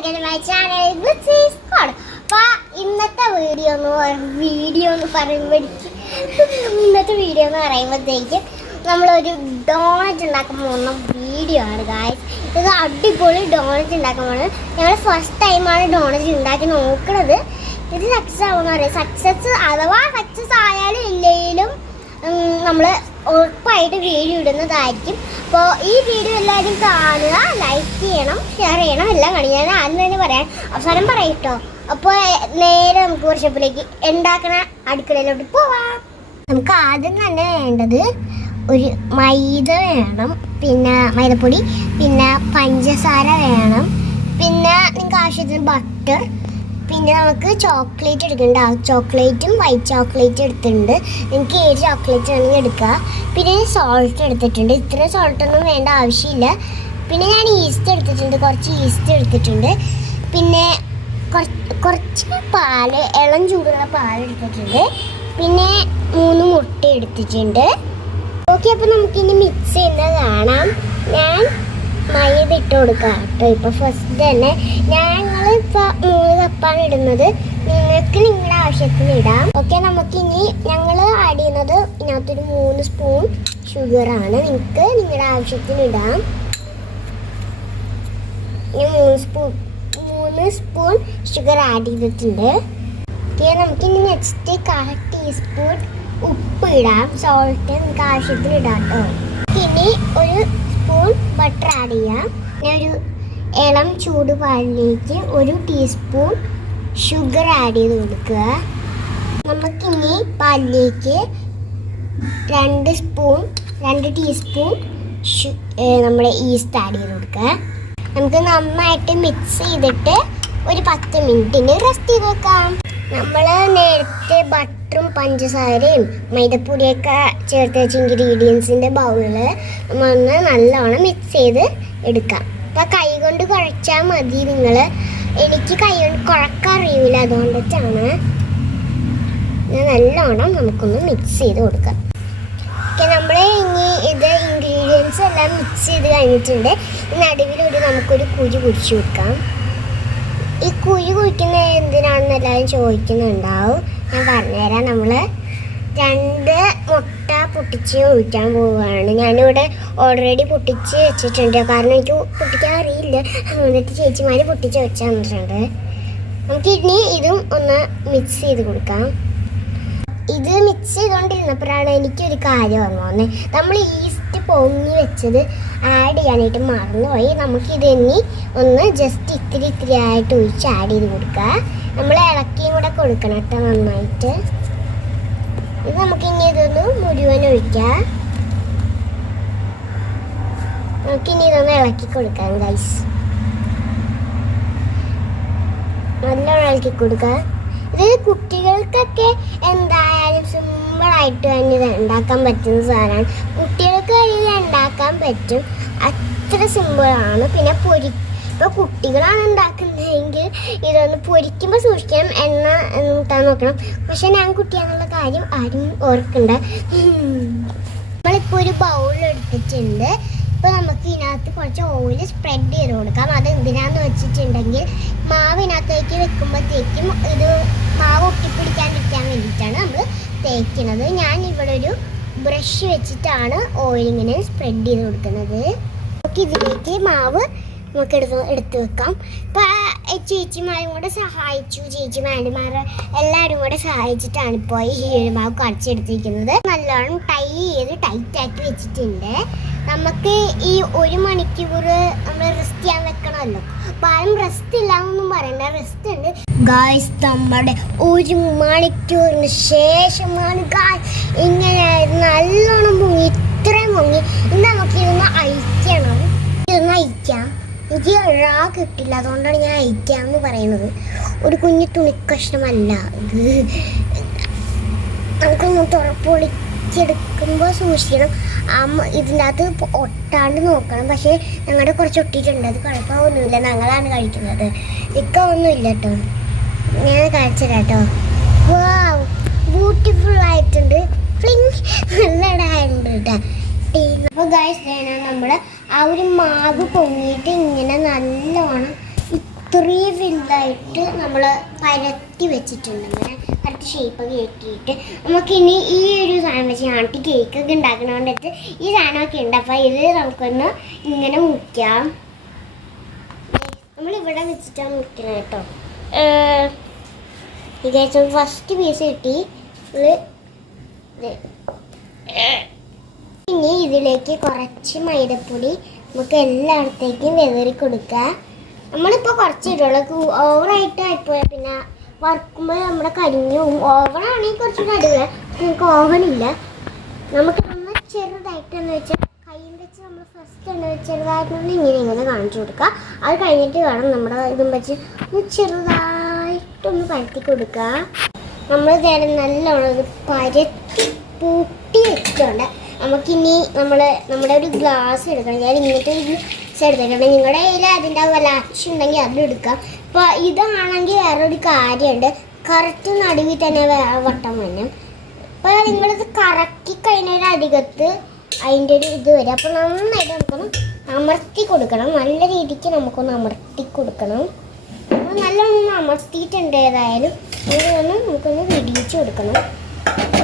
My channel ഗ്ലിറ്റ്സീസ് code. അപ്പോൾ ഇന്നത്തെ video എന്ന് പറയുമ്പോഴത്തേക്കും നമ്മളൊരു ഡോണറ്റ് ഉണ്ടാക്കാൻ പോകുന്ന വീഡിയോ ആണ് ഗായ്സ്. ഇത് അടിപൊളി ഡോണറ്റ് ഉണ്ടാക്കാൻ പോകുന്നത്. ഞങ്ങൾ ഫസ്റ്റ് ടൈമാണ് ഡോണറ്റ് ഉണ്ടാക്കി നോക്കുന്നത്. ഇത് സക്സസ് ആവുമെന്ന് പറയാം. അഥവാ സക്സസ് ആയാലും ഇല്ലെങ്കിലും നമ്മൾ ഉറപ്പായിട്ട് വീഡിയോ ഇടുന്നതായിരിക്കും. അപ്പോൾ ഈ വീഡിയോ എല്ലാവരും കാണുക, ലൈക്ക് ചെയ്യണം, ഷെയർ ചെയ്യണം, എല്ലാം കാണിക്കും. ഞാൻ ആദ്യം തന്നെ പറയാം, അവസാനം പറയട്ടോ. അപ്പോൾ നേരെ നമുക്ക് വർഷപ്പിലേക്ക് ഉണ്ടാക്കണ അടുക്കളയിലോട്ട് പോവാം. നമുക്ക് ആദ്യം തന്നെ വേണ്ടത് ഒരു മൈദ വേണം, പിന്നെ മൈദപ്പൊടി, പിന്നെ പഞ്ചസാര വേണം, പിന്നെ നിങ്ങൾക്ക് ആവശ്യത്തിന് ബട്ടർ, പിന്നെ നമുക്ക് ചോക്ലേറ്റ് എടുക്കുന്നുണ്ട്. ചോക്ലേറ്റും വൈറ്റ് ചോക്ലേറ്റ് എടുത്തിട്ടുണ്ട്. നിങ്ങൾക്ക് ഏത് ചോക്ലേറ്റ് വേണമെങ്കിൽ എടുക്കുക. പിന്നെ സോൾട്ട് എടുത്തിട്ടുണ്ട്. ഇത്ര സോൾട്ടൊന്നും വേണ്ട ആവശ്യമില്ല. പിന്നെ ഞാൻ ഈസ്റ്റ് എടുത്തിട്ടുണ്ട്, കുറച്ച് ഈസ്റ്റ് എടുത്തിട്ടുണ്ട്. പിന്നെ കുറച്ച് പാല്, ഇളം ചൂടുള്ള പാൽ എടുത്തിട്ടുണ്ട്. പിന്നെ 3 മുട്ട എടുത്തിട്ടുണ്ട്. ഓക്കെ, അപ്പോൾ നമുക്കിനി മിക്സ് ചെയ്യുന്നത് കാണാം. ഞാൻ മൈദ ഇട്ട് കൊടുക്കാം കേട്ടോ. ഇപ്പോൾ ഫസ്റ്റ് തന്നെ ഞങ്ങളിപ്പോൾ 3 കപ്പാണ് ഇടുന്നത്. നിങ്ങൾക്ക് നിങ്ങളുടെ ആവശ്യത്തിന് ഇടാം. ഓക്കെ, നമുക്കിനി ഞങ്ങൾ ആഡ് ചെയ്യുന്നത് ഇതിനകത്തൊരു 3 സ്പൂൺ ഷുഗറാണ്. നിങ്ങൾക്ക് നിങ്ങളുടെ ആവശ്യത്തിന് ഇടാം. ഞാൻ 3 സ്പൂൺ ഷുഗർ ആഡ് ചെയ്തിട്ടുണ്ട്. ഓക്കെ, നമുക്കിനി നെക്സ്റ്റ് 1/2 ടീസ്പൂൺ ഉപ്പ് ഇടാം. സോൾട്ട് നിങ്ങൾക്ക് ആവശ്യത്തിന് ഇടാം കേട്ടോ. ഇനി ഒരു സ്പൂൺ ബട്ടർ ആഡ് ചെയ്യാം. പിന്നെ ഒരു ഇളം ചൂട് പാലിലേക്ക് 1 ടീസ്പൂൺ ഷുഗർ ആഡ് ചെയ്ത് കൊടുക്കുക. നമുക്കിനി പാലിലേക്ക് 2 ടീസ്പൂൺ നമ്മുടെ ഈസ്റ്റ് ആഡ് ചെയ്ത് കൊടുക്കുക. നമുക്ക് നന്നായിട്ട് മിക്സ് ചെയ്തിട്ട് ഒരു 10 മിനിറ്റിന് റെസ്റ്റ് ചെയ്ത് വെക്കാം. നമ്മൾ നേരത്തെ ബട്ടറും പഞ്ചസാരയും മൈദപ്പൊടിയൊക്കെ ചേർത്ത് വെച്ച ഇൻഗ്രീഡിയൻസിൻ്റെ ബൗളിൽ ഒന്ന് നല്ലോണം മിക്സ് ചെയ്ത് എടുക്കാം. അപ്പോൾ കൈ കൊണ്ട് കുഴച്ചാൽ മതി. എനിക്ക് കൈ കൊണ്ട് കുഴക്കറിയില്ല, അതുകൊണ്ടിട്ടാണ്. നല്ലോണം നമുക്കൊന്ന് മിക്സ് ചെയ്ത് കൊടുക്കാം. ഓക്കെ, നമ്മൾ ഇനി ഇൻഗ്രീഡിയൻസ് എല്ലാം മിക്സ് ചെയ്ത് കഴിഞ്ഞിട്ടുണ്ട്. നമുക്കൊരു കുഴി കുഴിച്ച് വെക്കാം. ഈ കുഴി കുഴിക്കുന്നത് എന്തിനാണെന്ന് എല്ലാവരും ചോദിക്കുന്നുണ്ടാവും. ഞാൻ പറഞ്ഞുതരാം. നമ്മൾ 2 മുട്ട പൊട്ടിച്ച് ഒഴിക്കാൻ പോവുകയാണ്. ഞാനിവിടെ ഓൾറെഡി പൊട്ടിച്ച് വെച്ചിട്ടുണ്ട്, കാരണം എനിക്ക് പൊട്ടിക്കാൻ അറിയില്ല. എന്നിട്ട് ചേച്ചിമാർ പൊട്ടിച്ച് വെച്ച് തന്നിട്ടുണ്ട്. നമുക്കിനി ഇതും ഒന്ന് മിക്സ് ചെയ്ത് കൊടുക്കാം. ഇത് മിക്സ് ചെയ്തുകൊണ്ടിരുന്നപ്പോഴാണ് എനിക്കൊരു കാര്യം ഓർമ്മ വന്നത്. നമ്മൾ ഈസ്റ്റ് പൊങ്ങി വെച്ചത് ആഡ് ചെയ്യാനായിട്ട് മറന്നുപോയി. നമുക്കിത് ഇനി ഒന്ന് ജസ്റ്റ് ഇത്തിരി ആയിട്ട് ഒഴിച്ച് ആഡ് ചെയ്ത് കൊടുക്കുക. നമ്മൾ ഇളക്കിയും കൂടെ കൊടുക്കണം കേട്ടോ നന്നായിട്ട്. ഇത് നമുക്കിനി ഇതൊന്ന് മുഴുവൻ ഒഴിക്കാം. നമുക്കിനി ഇതൊന്ന് ഇളക്കി കൊടുക്കാം ഗൈസ്. നല്ലോണം ഇളക്കി കൊടുക്കുക. ഇത് കുട്ടികൾക്കൊക്കെ എന്തായാലും സിമ്പിളായിട്ട് തന്നെ ഇത് ഉണ്ടാക്കാൻ പറ്റുന്ന സാധനമാണ്. കുട്ടികൾക്ക് ഇത് ഉണ്ടാക്കാൻ പറ്റും, അത്ര സിമ്പിളാണ്. പിന്നെ ഇപ്പോൾ കുട്ടികളാണ് ഉണ്ടാക്കുന്നതെങ്കിൽ ഇതൊന്ന് പൊരിക്കുമ്പോൾ സൂക്ഷിക്കണം, എണ്ണ കൂട്ടാൻ നോക്കണം. പക്ഷെ ഞാൻ കുട്ടിയാണെന്നുള്ള കാര്യം ആരും ഓർക്കണ്ട. നമ്മളിപ്പോൾ ഒരു ബൗൾ എടുത്തിട്ടുണ്ട്. ഇപ്പോൾ നമുക്ക് ഇതിനകത്ത് കുറച്ച് ഓയിൽ സ്പ്രെഡ് ചെയ്ത് കൊടുക്കാം. അത് എന്തിനാന്ന് വെച്ചിട്ടുണ്ടെങ്കിൽ മാവിനകത്തേക്ക് വെക്കുമ്പോഴത്തേക്കും ഇത് മാവ് ഒട്ടിപ്പിടിക്കാണ്ടിരിക്കാൻ വേണ്ടിയിട്ടാണ് നമ്മൾ തേക്കുന്നത്. ഞാൻ ഇവിടെ ഒരു ബ്രഷ് വെച്ചിട്ടാണ് ഓയിലിങ്ങനെ സ്പ്രെഡ് ചെയ്ത് കൊടുക്കുന്നത്. നമുക്ക് ഇതിലേക്ക് മാവ് നമുക്ക് എടുത്ത് വെക്കാം. ഇപ്പോൾ ചേച്ചിമാരും കൂടെ സഹായിച്ചു, ചേച്ചിമാരുമാർ എല്ലാവരും കൂടെ സഹായിച്ചിട്ടാണ് ഇപ്പോൾ ഈ മാവ് കുഴച്ചെടുത്തിരിക്കുന്നത്. നല്ലോണം ടൈറ്റാക്കി വെച്ചിട്ടുണ്ട്. നമുക്ക് ഈ 1 മണിക്കൂർ നമ്മൾ റെസ്റ്റ് ചെയ്യാൻ വെക്കണമല്ലോ. പാലും റെസ്റ്റ് ഇല്ലാന്നൊന്നും പറയണ്ട, റെസ്റ്റ് ഉണ്ട് ഗായ്സ്. നമ്മുടെ 1 മണിക്കൂറിന് ശേഷമാണ് ഇങ്ങനെ നല്ലോണം പൊങ്ങി, ഇത്രയും പൊങ്ങി. ഇന്ന് നമുക്കിതൊന്ന് അയക്കണം. എനിക്ക് കിട്ടില്ല, അതുകൊണ്ടാണ് ഞാൻ അയക്കാമെന്ന് പറയുന്നത്. ഒരു കുഞ്ഞു തുണിക്കഷ്ണമല്ല ഇത്. നമുക്കൊന്ന് പൊളിച്ചെടുക്കുമ്പോൾ സൂക്ഷിക്കണം. ഇതിൻ്റെ അകത്ത് ഒട്ടാണ്ട് നോക്കണം. പക്ഷേ ഞങ്ങളുടെ കുറച്ച് ഒട്ടിയിട്ടുണ്ട്, അത് കുഴപ്പമൊന്നുമില്ല. ഞങ്ങളാണ് കഴിക്കുന്നത്, ഇക്കൊന്നുമില്ല കേട്ടോ. ഞാൻ കഴിച്ചത് കേട്ടോ. വാവ്, ബ്യൂട്ടിഫുൾ ആയിട്ടുണ്ട്. നല്ല ഇടാറുണ്ട് കേട്ടോ. അപ്പോൾ ഗൈസ്, നമ്മൾ ആ ഒരു മാവ് പൊങ്ങിയിട്ട് ഇങ്ങനെ നല്ലോണം ഇത്രയും വലുതായിട്ട് നമ്മൾ പരത്തി വെച്ചിട്ടുണ്ട്. ഇങ്ങനെ കറക്റ്റ് ഷേപ്പൊക്കെ ആക്കിയിട്ട് നമുക്കിനി ഈ ഒരു സാധനം വെച്ച് ആട്ടി കേക്കൊക്കെ ഉണ്ടാക്കണോണ്ടിട്ട് ഈ സാധനമൊക്കെ ഉണ്ട്. അപ്പോൾ ഇത് നമുക്കൊന്ന് ഇങ്ങനെ മുറിക്കാം. നമ്മളിവിടെ വെച്ചിട്ടാണ് മുറിക്കുന്നത് കേട്ടോ. ഈ ഫസ്റ്റ് പീസ് കിട്ടി. ഇനി ഇതിലേക്ക് കുറച്ച് മൈദപ്പൊടി നമുക്ക് എല്ലായിടത്തേക്കും വെതറി കൊടുക്കുക. നമ്മളിപ്പോൾ കുറച്ച് ഇടുള്ളൂ. ഓവറായിട്ട് ആയിപ്പോയാൽ പിന്നെ വറുക്കുമ്പോൾ നമ്മുടെ കരിഞ്ഞു പോകും. ഓവറാണെങ്കിൽ കുറച്ചുകൂടെ അടിപൊളി. നമുക്ക് ഓവനില്ല. നമുക്കിതൊന്ന് ചെറുതായിട്ടെന്ന് വെച്ചാൽ കൈ വെച്ച് നമ്മൾ ഫസ്റ്റ് എന്ന് ചെറുതായിട്ടൊന്ന് ഇങ്ങനെ കാണിച്ചു കൊടുക്കുക. അത് കഴിഞ്ഞിട്ട് വേണം നമ്മുടെ ഇതും വെച്ച് ഒന്ന് ചെറുതായിട്ടൊന്ന് പരത്തി കൊടുക്കുക. നമ്മൾ നേരം നല്ലോണം പരത്തി പൂട്ടി വെച്ചിട്ടുണ്ട്. നമുക്കിനി നമ്മുടെ ഒരു ഗ്ലാസ് എടുക്കണം. ഞാൻ ഇങ്ങനത്തെ ഒരു ഗ്ലാസ് എടുത്തിട്ടുണ്ട്. നിങ്ങളുടെ കയ്യിൽ അതിൻ്റെ വല്ല അച്ചുണ്ടെങ്കിൽ അതിലെടുക്കാം. അപ്പോൾ ഇതാണെങ്കിൽ വേറൊരു കാര്യമുണ്ട്. കറക്റ്റ് നടുവിൽ തന്നെ വട്ടം വരണം. അപ്പോൾ നിങ്ങളിത് കറക്കി കഴിഞ്ഞൊരു അടികത്ത് അതിൻ്റെ ഒരു ഇത് വരും. അപ്പോൾ നന്നായിട്ട് നമുക്കൊന്ന് അമർത്തി കൊടുക്കണം. നല്ല രീതിക്ക് നമുക്കൊന്ന് അമർത്തി കൊടുക്കണം. അപ്പോൾ നല്ലോണം അമർത്തിയിട്ടുണ്ട്. ഏതായാലും നമുക്കൊന്ന് വിടിയിച്ച് കൊടുക്കണം.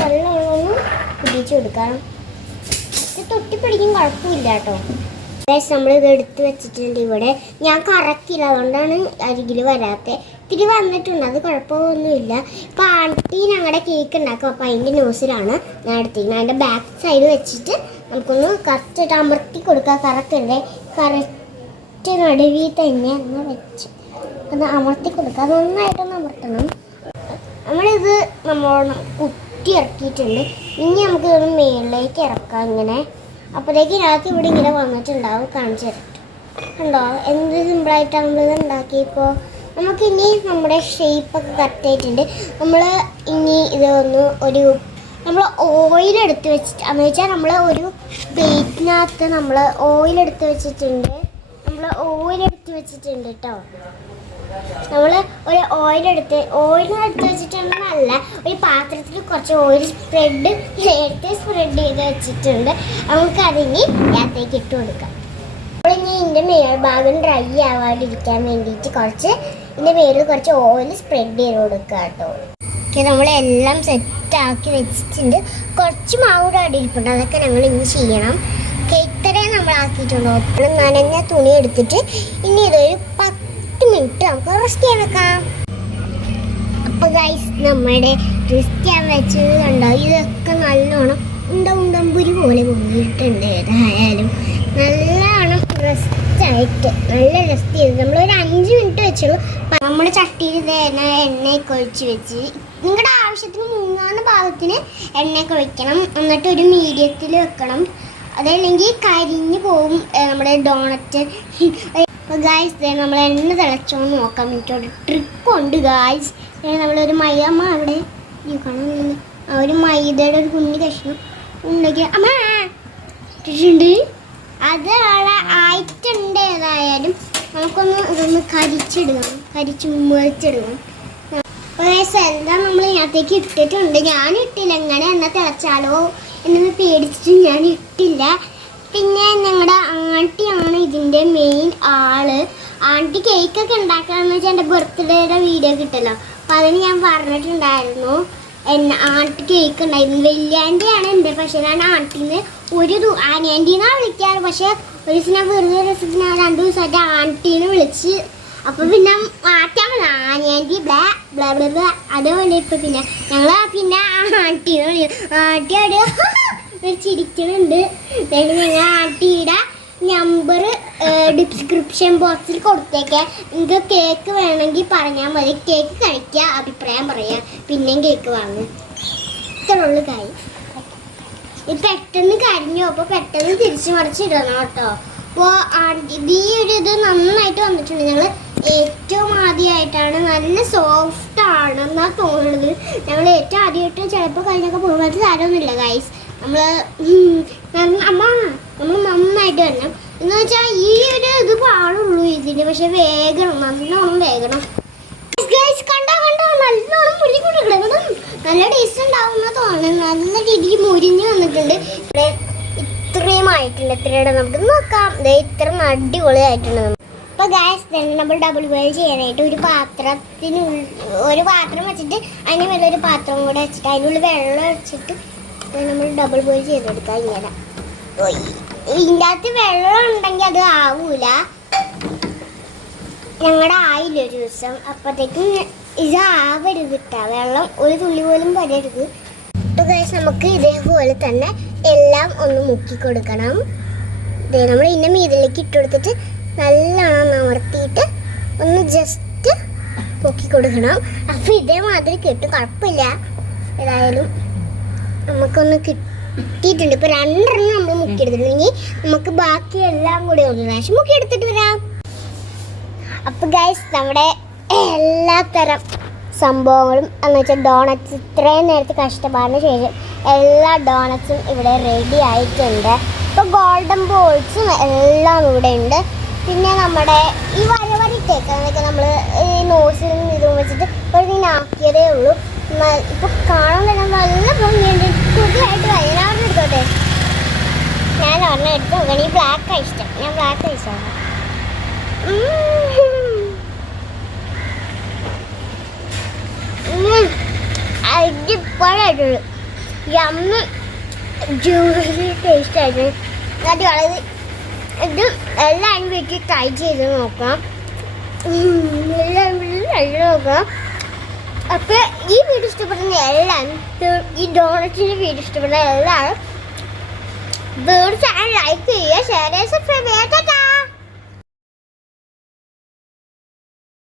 നല്ലോണം വിടിയിച്ച് കൊടുക്കണം. തൊട്ടിപ്പിടിക്കും കുഴപ്പമില്ല കേട്ടോ. നമ്മളിത് എടുത്ത് വെച്ചിട്ടുണ്ട്. ഇവിടെ ഞാൻ കറക്കില്ല, അതുകൊണ്ടാണ് അരികിൽ വരാത്തത്. ഇത്തിരി വന്നിട്ടുണ്ട്, അത് കുഴപ്പമൊന്നുമില്ല. ഇപ്പം ആൻറ്റി ഞങ്ങളുടെ കേക്ക് ഉണ്ടാക്കും. അപ്പോൾ അതിൻ്റെ ന്യൂസിലാണ് ഞാൻ എടുത്തിരിക്കുന്നത്. അതിൻ്റെ ബാക്ക് സൈഡ് വെച്ചിട്ട് നമുക്കൊന്ന് കറക്റ്റായിട്ട് അമർത്തി കൊടുക്കുക. കറക്റ്റല്ലേ, കറക്റ്റ് നടുവിൽ തന്നെ ഒന്ന് വെച്ച് ഒന്ന് അമർത്തി കൊടുക്കുക. നന്നായിട്ടൊന്ന് അമർത്തണം. നമ്മളിത് കുത്തി ഇറക്കിയിട്ടുണ്ട്. ഇനി നമുക്ക് ഇതൊന്ന് മേളിലേക്ക് ഇറക്കാം ഇങ്ങനെ. അപ്പോഴേക്ക് രാത്രി ഇവിടെ ഇങ്ങനെ വന്നിട്ടുണ്ടാവും. കാണിച്ചു തരട്ടെ. കണ്ടോ എന്ത് സിമ്പിളായിട്ടാണ് നമ്മളിത് ഉണ്ടാക്കിയപ്പോൾ. നമുക്കിനി നമ്മുടെ ഷേപ്പൊക്കെ കറക്റ്റായിട്ടുണ്ട്. നമ്മൾ ഇനി ഇതൊന്ന് നമ്മൾ ഓയിലെടുത്ത് വെച്ചിട്ട് എന്ന് വെച്ചാൽ നമ്മൾ ഒരു പ്ലേറ്റിനകത്ത് നമ്മൾ ഓയിലെടുത്ത് വെച്ചിട്ടുണ്ട്. കേട്ടോ. നമ്മൾ ഒരു ഓയിലെടുത്ത് വെച്ചിട്ടുണ്ടെന്നല്ല, ഒരു പാത്രത്തിൽ കുറച്ച് ഓയിൽ നേരത്തെ സ്പ്രെഡ് ചെയ്ത് വെച്ചിട്ടുണ്ട്. നമുക്ക് അതിന് അകത്തേക്ക് ഇട്ട് കൊടുക്കാം. നമ്മളിനി ഇതിൻ്റെ മേൽഭാഗം ഡ്രൈ ആവാതിരിക്കാൻ വേണ്ടിയിട്ട് ഇതിൻ്റെ മേലിൽ കുറച്ച് ഓയിൽ സ്പ്രെഡ് ചെയ്ത് കൊടുക്കുക കേട്ടോ. ഓക്കെ, നമ്മളെല്ലാം സെറ്റാക്കി വെച്ചിട്ടുണ്ട്. കുറച്ച് മാവ് കൂടെ അടിയിരിപ്പുണ്ട്. അതൊക്കെ ഞങ്ങൾ ഇനി ചെയ്യണം. ഇത്രയും നമ്മൾ ആക്കിയിട്ടുണ്ടോ. നനഞ്ഞ തുണി എടുത്തിട്ട് ഇനി ഇതൊരു 10 മിനിറ്റ് നമുക്ക് റെസ്റ്റ് ചെയ്യാൻ വെക്കാം. അപ്പോൾ ഗൈസ് നമ്മുടെ റെസ്റ്റ് ചെയ്യാൻ വെച്ചത് കണ്ടോ. ഇതൊക്കെ നല്ലോണം ഉണ്ടമ്പുരി പോലെ പോയിട്ടുണ്ട്. ഏതായാലും നല്ലോണം റെസ്റ്റ് ചെയ്ത് നമ്മളൊരു 5 മിനിറ്റ് വെച്ചുള്ളൂ. നമ്മൾ ചട്ടിയിൽ എണ്ണയൊക്കെ ഒഴിച്ച് വെച്ച് നിങ്ങളുടെ ആവശ്യത്തിന് മുങ്ങാവുന്ന ഭാഗത്തിന് എണ്ണയൊക്കെ ഒഴിക്കണം. എന്നിട്ട് ഒരു മീഡിയത്തിൽ വെക്കണം. അതല്ലെങ്കിൽ കരിഞ്ഞു പോവും നമ്മുടെ ഡോണറ്റ്. അപ്പോൾ ഗായ്സ് നമ്മൾ എണ്ണ തിളച്ചോന്ന് നോക്കാൻ വേണ്ടിയിട്ട് ഒരു ട്രിക്കുണ്ട് ഗായ്സ്. നമ്മളൊരു മൈദ അവിടെ കാണുന്നില്ല, ഒരു മൈദയുടെ ഒരു കുഞ്ഞു കഷ്ണം ഉണ്ടാക്കി ഇട്ടിട്ടുണ്ട്. അത് അവിടെ ആയിട്ടുണ്ട്. ഏതായാലും നമുക്കൊന്ന് ഇതൊന്ന് കരിച്ച് മുറിച്ചെടുക്കണം. എന്താ നമ്മൾ ഇതിനകത്തേക്ക് ഇട്ടിട്ടുണ്ട്. ഞാൻ ഇട്ടില്ല, എങ്ങനെ എണ്ണ തിളച്ചാലോ എന്നൊന്ന് പേടിച്ചിട്ട് ഞാൻ ഇട്ടില്ല. പിന്നെ ഞങ്ങളുടെ ആൻറ്റിയാണ് ഇതിൻ്റെ മെയിൻ ആള്. ആൻറ്റി കേക്കൊക്കെ ഉണ്ടാക്കാന്ന് വെച്ചാൽ എൻ്റെ ബർത്ത്ഡേയുടെ വീഡിയോ കിട്ടല്ലോ. അപ്പോൾ അതിന് ഞാൻ പറഞ്ഞിട്ടുണ്ടായിരുന്നു ആൻറ്റി കേക്ക് ഉണ്ടായിരുന്നു. വലിയ ആൻറ്റിയാണ് എൻ്റെ. പക്ഷേ ഞാൻ ആൻറ്റീന്ന് ആൻറ്റീന്നാണ് വിളിക്കാറ്. പക്ഷേ ഒരു ദിവസം ഞാൻ വെറുതെ രസത്തിന് 2 ദിവസമായിട്ട് ആൻറ്റീനെ വിളിച്ച്. അപ്പോൾ പിന്നെ മാറ്റാൻ ആൻറ്റി അതേപോലെ ഇപ്പം പിന്നെ ഞങ്ങൾ പിന്നെ ആൻറ്റീനെ വിളിക്കും. ആൻറ്റി അവിടെ ചിരിക്കുന്നുണ്ട്. ഞങ്ങൾ ആൻറ്റിയുടെ നമ്പർ ഡിസ്ക്രിപ്ഷൻ ബോക്സിൽ കൊടുത്തേക്കാം. നിങ്ങൾക്ക് കേക്ക് വേണമെങ്കിൽ പറഞ്ഞാൽ മതി. കേക്ക് കഴിക്കുക, അഭിപ്രായം പറയാം, പിന്നെയും കേക്ക് വാങ്ങും. ഇത്രയുള്ളൂ കാര്യം. ഇത് പെട്ടെന്ന് കരിഞ്ഞു. അപ്പോൾ പെട്ടെന്ന് തിരിച്ചു മറിച്ചിടണം കേട്ടോ. അപ്പോൾ ഇത് നന്നായിട്ട് വന്നിട്ടുണ്ട്. ഞങ്ങൾ ഏറ്റവും ആദ്യമായിട്ടാണ്, നല്ല സോഫ്റ്റ് ആണെന്നാണ് തോന്നുന്നത്. ഞങ്ങൾ ഏറ്റവും ആദ്യമായിട്ട് ചിലപ്പോൾ കഴിഞ്ഞൊക്കെ പോകുമ്പോൾ സാരമൊന്നുമില്ല ഗൈസ്. നമ്മൾ നന്നായിട്ട് വരണം എന്ന് വെച്ചാൽ ഈ ഒരു ഇത് പാടുള്ളൂ ഇതിന്. പക്ഷെ വേഗണം, നല്ലോണം വേഗണം. കണ്ടോ നല്ലോണം മുരിഞ്ഞിടണം. നല്ല ടേസ്റ്റ് ഉണ്ടാവുന്ന തോന്നുന്നു. നല്ല രീതിയിൽ മുരിഞ്ഞ് വന്നിട്ടുണ്ട്. ഇവിടെ ഇത്രയും ആയിട്ടുണ്ട്. ഇത്രയുടെ നമുക്ക് നോക്കാം. ഇത്ര അടിപൊളിയായിട്ടുണ്ട്. അപ്പോൾ ഗൈസ് നമ്മൾ ഡബിൾ ബോയിൽ ചെയ്യാനായിട്ട് ഒരു പാത്രം വെച്ചിട്ട് അതിന് മേലെ ഒരു പാത്രം കൂടെ വെച്ചിട്ട് അതിനുള്ളിൽ വെള്ളം വെച്ചിട്ട് നമ്മൾ ഡബിൾ ബോയിൽ ചെയ്തെടുക്കാം. ഇങ്ങനെ ഇതിൻ്റെ അകത്ത് വെള്ളം ഉണ്ടെങ്കിൽ അത് ആവൂല. ഞങ്ങളുടെ ആയില്ല ഒരു ദിവസം. അപ്പോഴത്തേക്കും ഇത് ആവരുത് കേട്ടോ, വെള്ളം ഒരു തുള്ളി പോലും വരരുത്. അപ്പോൾ ഗൈസ് നമുക്ക് ഇതേപോലെ തന്നെ എല്ലാം ഒന്ന് മുക്കി കൊടുക്കണം. നമ്മൾ ഇതിൻ്റെ മീതിലേക്ക് ഇട്ട് കൊടുത്തിട്ട് നല്ലോണം അമർത്തിയിട്ട് ഒന്ന് ജസ്റ്റ് പൊക്കി കൊടുക്കണം. അപ്പോൾ ഇതേമാതിരി കിട്ടും, കുഴപ്പമില്ല. ഏതായാലും നമുക്കൊന്ന് കിട്ടിയിട്ടുണ്ട്. ഇപ്പോൾ 2 നമ്മൾ മുക്കിയെടുത്തിട്ടുണ്ട്. ഇനി നമുക്ക് ബാക്കി എല്ലാം കൂടി ഒരു പ്രാവശ്യം മുക്കിയെടുത്തിട്ട് വരാം. അപ്പോൾ ഗൈസ് നമ്മുടെ എല്ലാത്തരം സംഭവങ്ങളും എന്ന് വെച്ചാൽ ഡോണറ്റ്സ് ഇത്രയും നേരത്തെ കഷ്ടപ്പാടിന് ശേഷം എല്ലാ ഡോണറ്റ്സും ഇവിടെ റെഡി ആയിട്ടുണ്ട്. ഇപ്പോൾ ഗോൾഡൻ ബോൾസും എല്ലാം ഇവിടെ ഉണ്ട്. പിന്നെ നമ്മുടെ ഈ വരവരിട്ടേക്ക് അതൊക്കെ നമ്മൾ ഈ നോസിൽ നിന്ന് ഇതും വെച്ചിട്ട് ഒരു ഇതിനാക്കിയതേ ഉള്ളൂ. ഇപ്പോൾ കാണാൻ തന്നെ നല്ല ഭംഗിയുണ്ട്. പുതിയതായിട്ട് വയനാട് എടുത്തോട്ടെ. ഞാൻ ഒരെണ്ണം എടുത്ത് നോക്കണം. ഈ ബ്ലാക്കാണ് ഇഷ്ടം. ഞാൻ ബ്ലാക്കാണ് ഇഷ്ടമാണ്. അടിപൊളിയായിട്ടുള്ളു. യമ്മ ജ്യൂസി ടേസ്റ്റ് ആയിട്ടുണ്ട്. അടിപൊളി. ഇത് എല്ലാവരും വീട്ടിൽ ട്രൈ ചെയ്ത് നോക്കാം. നോക്കാം. അപ്പോൾ ഈ വീഡിയോ ഇഷ്ടപ്പെടുന്ന എല്ലാവരും, ഈ ഡോണറ്റിൻ്റെ വീഡിയോ ഇഷ്ടപ്പെടുന്ന എല്ലാവരും ചാനൽ ലൈക്ക് ചെയ്യുക, ഷെയർ ചെയ്യുക, സബ്സ്ക്രൈബ് ചെയ്യുക.